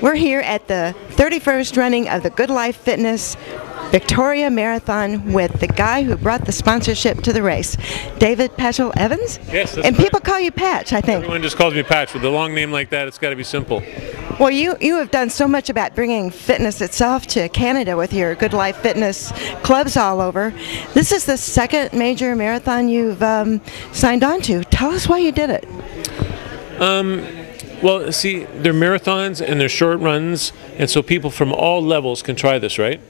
We're here at the 31st running of the GoodLife Fitness Victoria Marathon with the guy who brought the sponsorship to the race, David Patchell-Evans? Yes, that's and right. People call you Patch, I think. Everyone just calls me Patch. With a long name like that, it's got to be simple. Well, you have done so much about bringing fitness itself to Canada with your GoodLife Fitness clubs all over. This is the second major marathon you've signed on to. Tell us why you did it. Well, see, they're marathons and they're short runs, and so people from all levels can try this, right?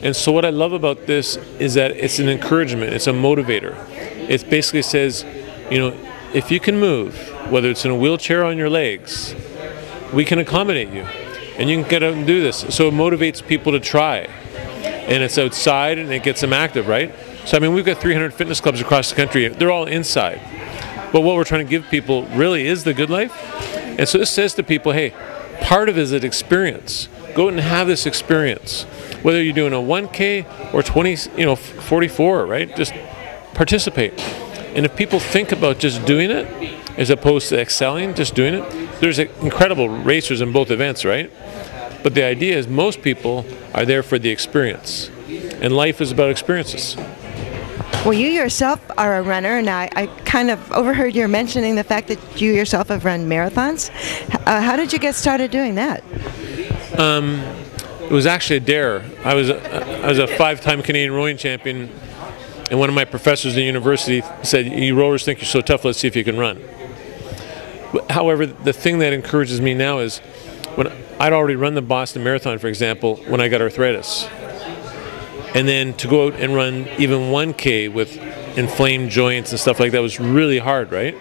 And so what I love about this is that it's an encouragement, it's a motivator. It basically says, you know, if you can move, whether it's in a wheelchair or on your legs, we can accommodate you, and you can get out and do this. So it motivates people to try, and it's outside and it gets them active, right? So I mean, we've got 300 fitness clubs across the country. They're all inside. But what we're trying to give people really is the good life. And so this says to people, hey, part of it is an experience. Go out and have this experience. Whether you're doing a 1K or 44, right? Just participate. And if people think about just doing it, as opposed to excelling, just doing it, there's incredible racers in both events, right? But the idea is most people are there for the experience. And life is about experiences. Well, you yourself are a runner, and I kind of overheard you mentioning the fact that you yourself have run marathons. How did you get started doing that? It was actually a dare. I was a 5-time Canadian rowing champion, and one of my professors at the university said, "You rowers think you're so tough, let's see if you can run." However, the thing that encourages me now is when I'd already run the Boston Marathon, for example, when I got arthritis. And then to go out and run even 1K with inflamed joints and stuff like that was really hard, right?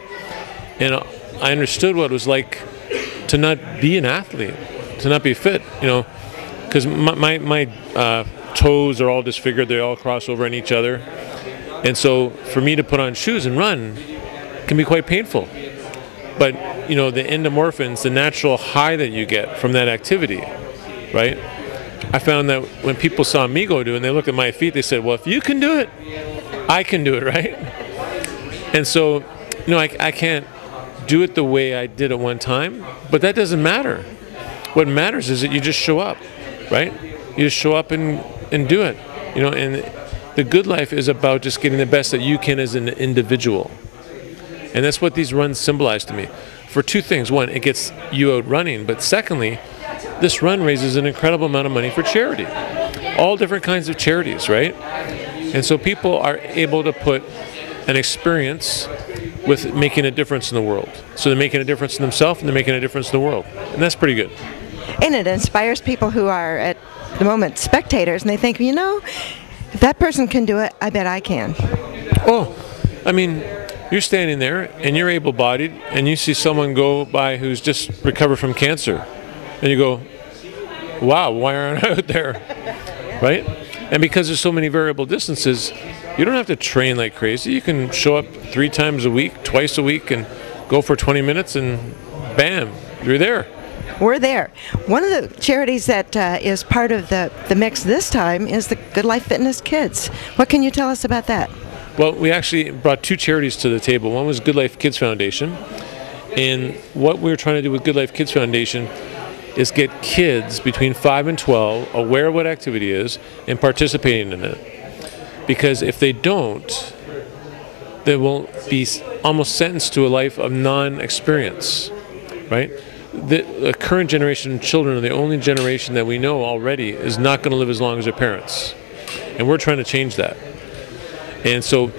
And I understood what it was like to not be an athlete, to not be fit, you know, because my toes are all disfigured, they all cross over on each other. And so for me to put on shoes and run can be quite painful. But, you know, the endorphins, the natural high that you get from that activity, right? I found that when people saw me go do it and they looked at my feet, they said, well, if you can do it, I can do it, right? And so, you know, I can't do it the way I did at one time, but that doesn't matter. What matters is that you just show up, right? You just show up and do it, you know, and the good life is about just getting the best that you can as an individual. And that's what these runs symbolize to me. For two things. One, it gets you out running, but secondly, this run raises an incredible amount of money for charity. All different kinds of charities, right? And so people are able to put an experience with making a difference in the world. So they're making a difference in themselves and they're making a difference in the world. And that's pretty good. And it inspires people who are at the moment spectators, and they think, you know, if that person can do it, I bet I can. Oh, I mean, you're standing there and you're able-bodied and you see someone go by who's just recovered from cancer. And you go, wow, why aren't I out there, right? And because there's so many variable distances, you don't have to train like crazy. You can show up 3 times a week, twice a week, and go for 20 minutes, and bam, you're there. We're there. One of the charities that is part of the mix this time is the GoodLife Fitness Kids. What can you tell us about that? Well, we actually brought 2 charities to the table. One was GoodLife Kids Foundation, and what we're trying to do with GoodLife Kids Foundation is get kids between 5 and 12 aware of what activity is and participating in it. Because if they don't, they will be almost sentenced to a life of non-experience, right? The current generation of children are the only generation that we know already is not going to live as long as their parents. And we're trying to change that. And so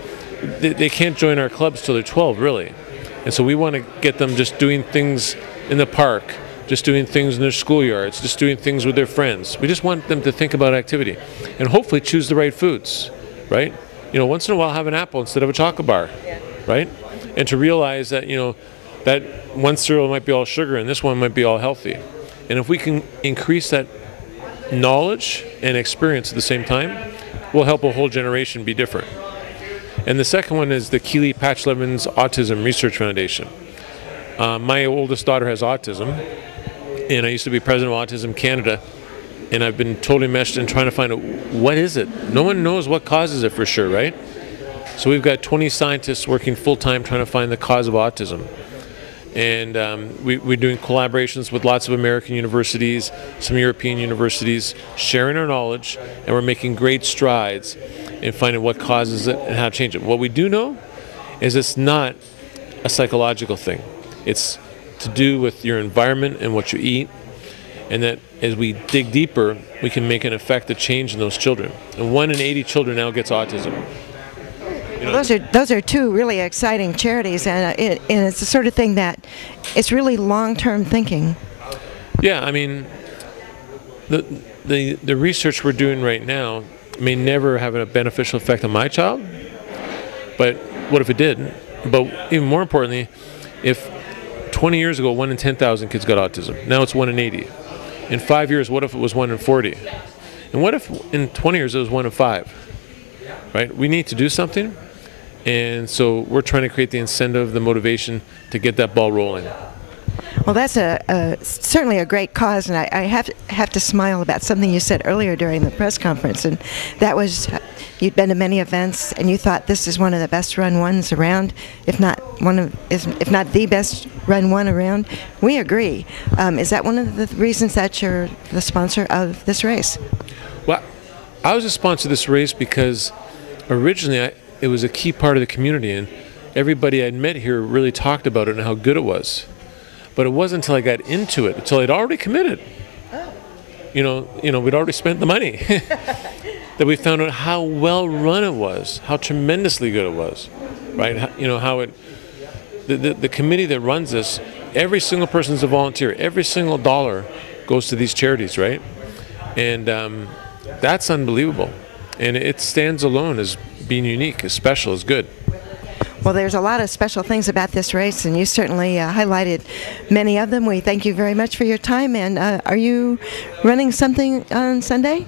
they can't join our clubs till they're 12, really. And so we want to get them just doing things in the park, just doing things in their schoolyards, just doing things with their friends. We just want them to think about activity and hopefully choose the right foods, right? You know, once in a while have an apple instead of a chocolate bar, right? And to realize that, you know, that one cereal might be all sugar and this one might be all healthy. And if we can increase that knowledge and experience at the same time, we'll help a whole generation be different. And the second one is the Patchell-Evans Autism Research Foundation. My oldest daughter has autism, and I used to be president of Autism Canada, and I've been totally meshed in trying to find out what is it. No one knows what causes it for sure, right? So we've got 20 scientists working full-time trying to find the cause of autism. And we're doing collaborations with lots of American universities, some European universities, sharing our knowledge, and we're making great strides in finding what causes it and how to change it. What we do know is it's not a psychological thing. It's to do with your environment and what you eat, and that as we dig deeper, we can make an effective change in those children. And 1 in 80 children now gets autism. Well, those are two really exciting charities, and it's the sort of thing that it's really long-term thinking. Yeah, I mean, the research we're doing right now may never have a beneficial effect on my child, but what if it did? But even more importantly, if 20 years ago 1 in 10,000 kids got autism, now it's 1 in 80. In 5 years, what if it was 1 in 40? And what if in 20 years it was 1 in 5? Right? We need to do something. And so we're trying to create the incentive, the motivation to get that ball rolling. Well, that's certainly a great cause, and I have to smile about something you said earlier during the press conference, and that was you'd been to many events, and you thought this is one of the best run ones around, if not the best run one around. We agree. Is that one of the reasons that you're the sponsor of this race? Well, I was a sponsor of this race because originally it was a key part of the community, and everybody I'd met here really talked about it and how good it was. But it wasn't until I got into it, until I'd already committed. You know, we'd already spent the money, that we found out how well run it was, how tremendously good it was, right? You know, how the committee that runs this, every single person's a volunteer. Every single dollar goes to these charities, right? And that's unbelievable. And it stands alone as being unique, as special, as good. Well, there's a lot of special things about this race, and you certainly highlighted many of them. We thank you very much for your time. And are you running something on Sunday?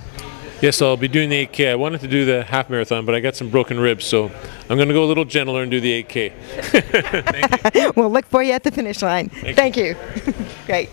Yes, I'll be doing the 8K. I wanted to do the half marathon, but I got some broken ribs, so I'm going to go a little gentler and do the 8K. Thank you. We'll look for you at the finish line. Thank you. Great.